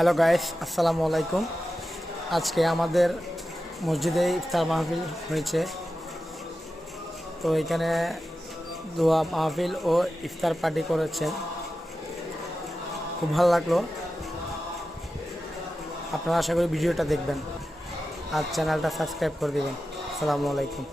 Hello guys, আসসালামু আলাইকুম। আজকে আমাদের মসজিদে ইফতার মাহফিল হয়েছে। তো এখানে দোয়া মাহফিল ও ইফতার পার্টি করেছেন, খুব ভালো লাগলো। আপনারা আশা করি ভিডিওটা দেখবেন আর চ্যানেলটা সাবস্ক্রাইব করে দেবেন। আসসালামু আলাইকুম।